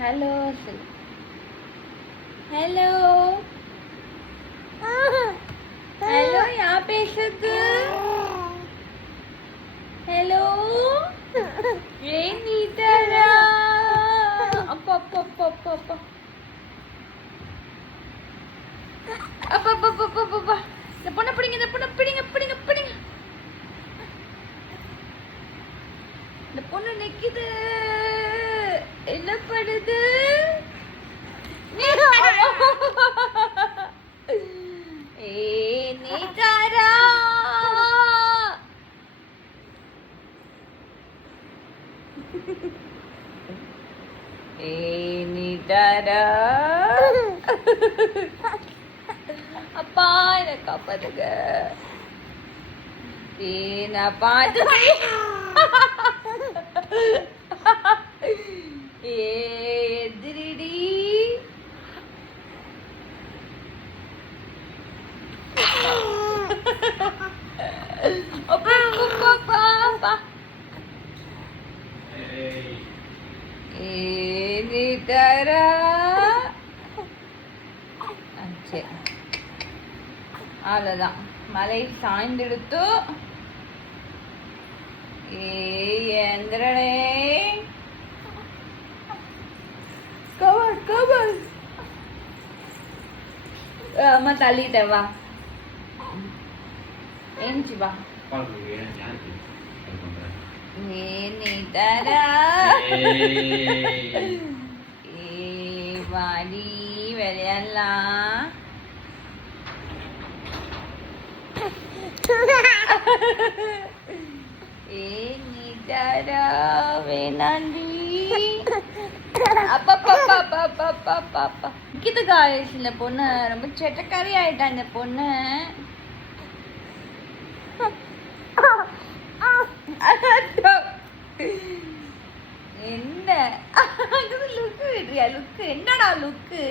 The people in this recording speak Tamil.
ஹலோ ஹலோ ஹலோ யார் பேசுறது? ஹலோ ஏனிதரா அப்பா அப்பா அப்பா அப்பா அப்பா அப்பா அப்பா அப்பா அப்பா அப்பா இந்த பொண்ணை பிடிங்க, இந்த பொண்ணை பிடிங்க பிடிங்க பிடிங்க. இந்த பொண்ணு நிக்குது, என்ன பண்ணுது? நீதாரா நீதாரா அப்பா என்ன காப்பாத்துங்க. நான் பார்த்து எதிரிடி நீதாரா சரி அவ்வளோதான். மலை சாய்ந்தெடுத்து எந்திரனே கவர் கவர் அம்மா தள்ளிட்டேன். வா ஏஞ்சி வா. நீதாரா வாடி விளையாடலாம். நீதாரா வேணாண்டி. அப்பா இது காலேஜ் இந்த பொண்ணு ரொம்ப செட்டக்காரி ஆயிட்டா. இந்த பொண்ணு என்ன லுக்கு விடுறியா? லுக்கு என்னடா லுக்கு?